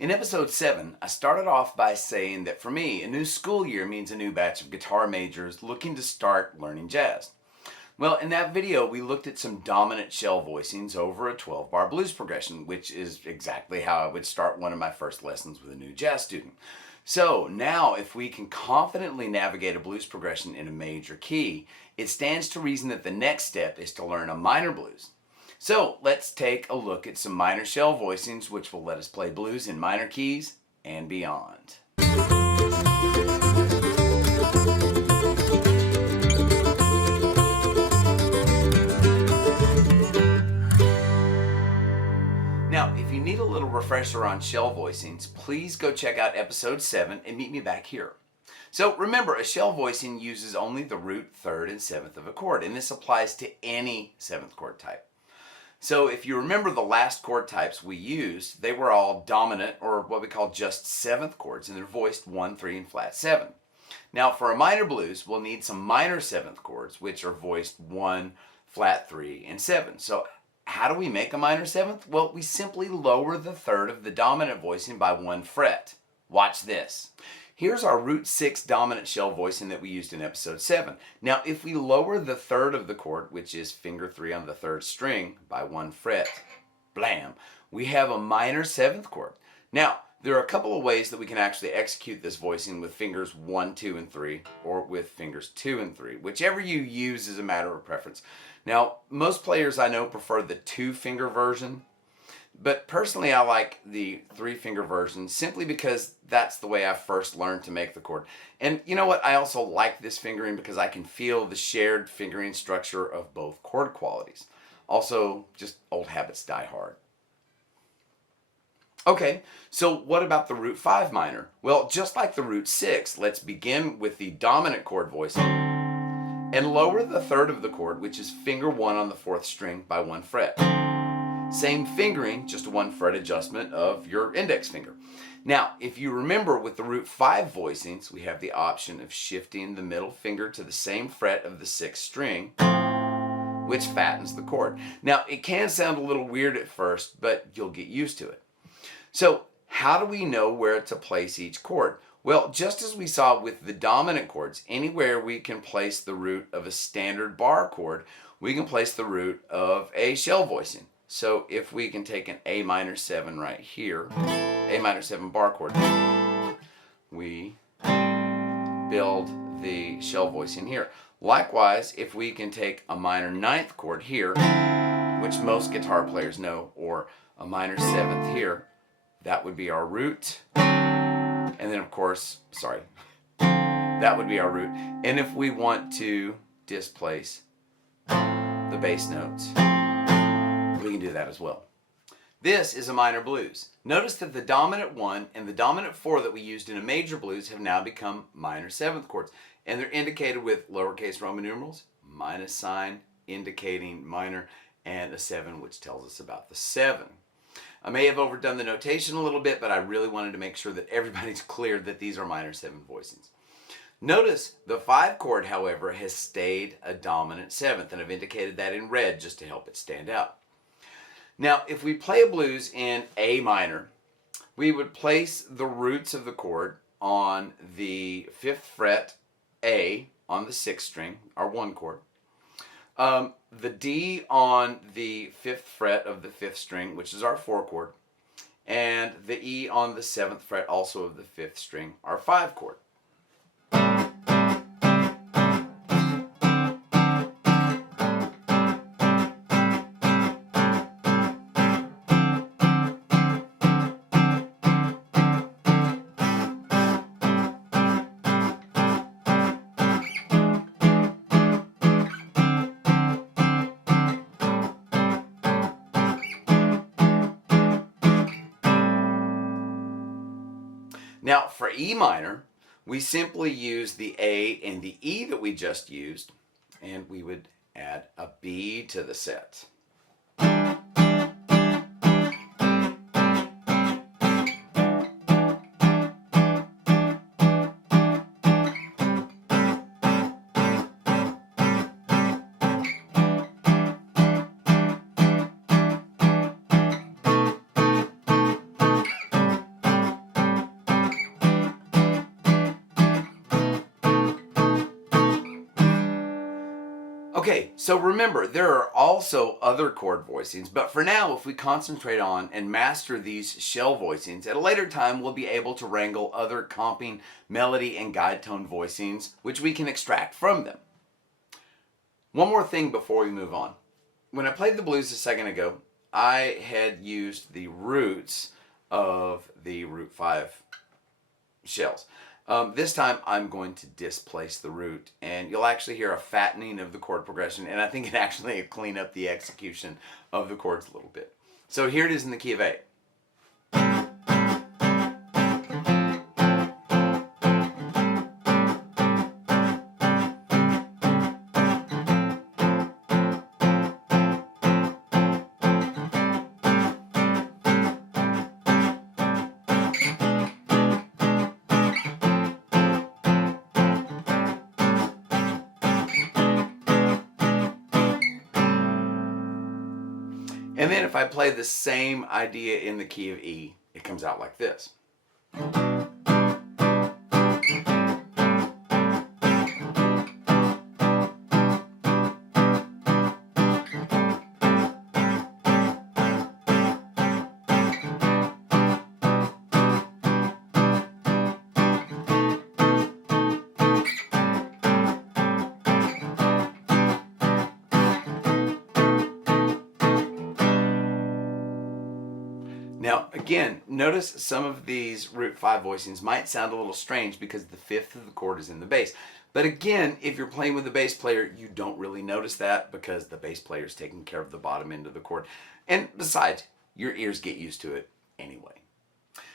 In episode 7, I started off by saying that for me, a new school year means a new batch of guitar majors looking to start learning jazz. Well, in that video, we looked at some dominant shell voicings over a 12-bar blues progression, which is exactly how I would start one of my first lessons with a new jazz student. So now, if we can confidently navigate a blues progression in a major key, it stands to reason that the next step is to learn a minor blues. So let's take a look at some minor shell voicings which will let us play blues in minor keys and beyond. Now, if you need a little refresher on shell voicings, please go check out episode 7 and meet me back here. So remember, a shell voicing uses only the root, third, and seventh of a chord, and this applies to any 7th chord type. So if you remember the last chord types we used, they were all dominant, or what we call just 7th chords, and they're voiced 1, 3, and flat 7. Now for a minor blues, we'll need some minor 7th chords, which are voiced 1, flat 3, and 7. So how do we make a minor 7th? Well, we simply lower the third of the dominant voicing by 1 fret. Watch this. Here's our root 6 dominant shell voicing that we used in episode 7. Now, if we lower the third of the chord, which is finger 3 on the 3rd string, by 1 fret, blam, we have a minor 7th chord. Now, there are a couple of ways that we can actually execute this voicing with fingers 1, 2, and 3, or with fingers 2 and 3. Whichever you use is a matter of preference. Now, most players I know prefer the 2-finger version, but personally I like the 3-finger version simply because that's the way I first learned to make the chord. And you know what? I also like this fingering because I can feel the shared fingering structure of both chord qualities. Also, just old habits die hard. Okay, so what about the root 5 minor? Well, just like the root 6, let's begin with the dominant chord voicing and lower the third of the chord, which is finger 1 on the 4th string, by 1 fret. Same fingering, just a 1 fret adjustment of your index finger. Now, if you remember with the root 5 voicings, we have the option of shifting the middle finger to the same fret of the 6th string, which fattens the chord. Now, it can sound a little weird at first, but you'll get used to it. So, how do we know where to place each chord? Well, just as we saw with the dominant chords, anywhere we can place the root of a standard bar chord, we can place the root of a shell voicing. So if we can take an A minor 7 right here, A minor 7 bar chord, we build the shell voicing here. Likewise, if we can take a minor 9th chord here, which most guitar players know, or a minor 7th here, that would be our root. And then of course, that would be our root. And if we want to displace the bass notes, we can do that as well. This is a minor blues. Notice that the dominant 1 and the dominant 4 that we used in a major blues have now become minor 7th chords. And they're indicated with lowercase Roman numerals, minus sign indicating minor, and a 7 which tells us about the 7. I may have overdone the notation a little bit, but I really wanted to make sure that everybody's clear that these are minor 7 voicings. Notice the 5 chord, however, has stayed a dominant 7th, and I've indicated that in red just to help it stand out. Now, if we play a blues in A minor, we would place the roots of the chord on the 5th fret A on the 6th string, our 1 chord, the D on the 5th fret of the 5th string, which is our 4 chord, and the E on the 7th fret also of the 5th string, our 5 chord. Now for E minor, we simply use the A and the E that we just used, and we would add a B to the set. Okay, so remember, there are also other chord voicings, but for now, if we concentrate on and master these shell voicings, at a later time, we'll be able to wrangle other comping, melody, and guide tone voicings, which we can extract from them. One more thing before we move on. When I played the blues a second ago, I had used the roots of the root 5 shells. This time I'm going to displace the root, and you'll actually hear a fattening of the chord progression, and I think it actually will clean up the execution of the chords a little bit. So here it is in the key of A. And then if I play the same idea in the key of E, it comes out like this. Now, again, notice some of these root 5 voicings might sound a little strange because the 5th of the chord is in the bass. But again, if you're playing with a bass player, you don't really notice that because the bass player is taking care of the bottom end of the chord. And besides, your ears get used to it anyway.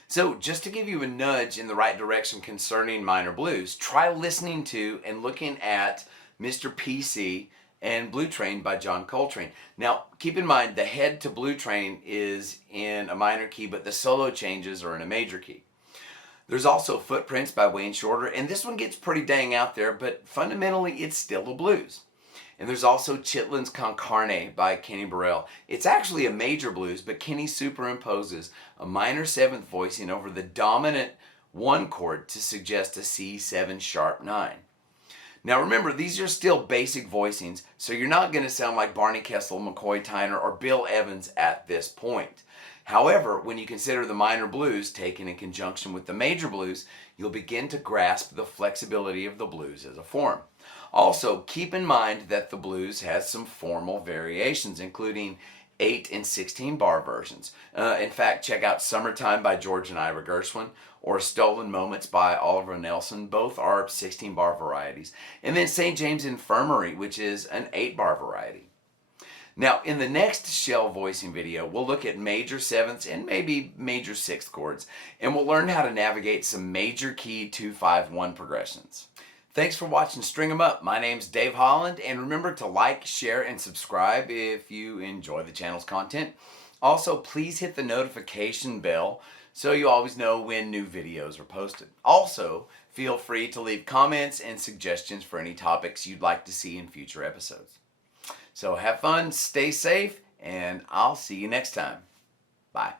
So just to give you a nudge in the right direction concerning minor blues, try listening to and looking at Mr. PC and Blue Train by John Coltrane. Now, keep in mind, the head to Blue Train is in a minor key, but the solo changes are in a major key. There's also Footprints by Wayne Shorter, and this one gets pretty dang out there, but fundamentally, it's still a blues. And there's also Chitlin's Con Carne by Kenny Burrell. It's actually a major blues, but Kenny superimposes a minor 7th voicing over the dominant 1 chord to suggest a C7 sharp 9. Now remember, these are still basic voicings, so you're not going to sound like Barney Kessel, McCoy Tyner, or Bill Evans at this point. However, when you consider the minor blues taken in conjunction with the major blues, you'll begin to grasp the flexibility of the blues as a form. Also, keep in mind that the blues has some formal variations, including 8 and 16 bar versions. In fact, check out Summertime by George and Ira Gershwin or Stolen Moments by Oliver Nelson. Both are 16 bar varieties. And then St. James Infirmary, which is an 8 bar variety. Now, in the next shell voicing video, we'll look at major 7ths and maybe major 6th chords, and we'll learn how to navigate some major key 2-5-1 progressions. Thanks for watching String 'em Up. My name's Dave Holland, and remember to like, share, and subscribe if you enjoy the channel's content. Also, please hit the notification bell so you always know when new videos are posted. Also, feel free to leave comments and suggestions for any topics you'd like to see in future episodes. So have fun, stay safe, and I'll see you next time. Bye.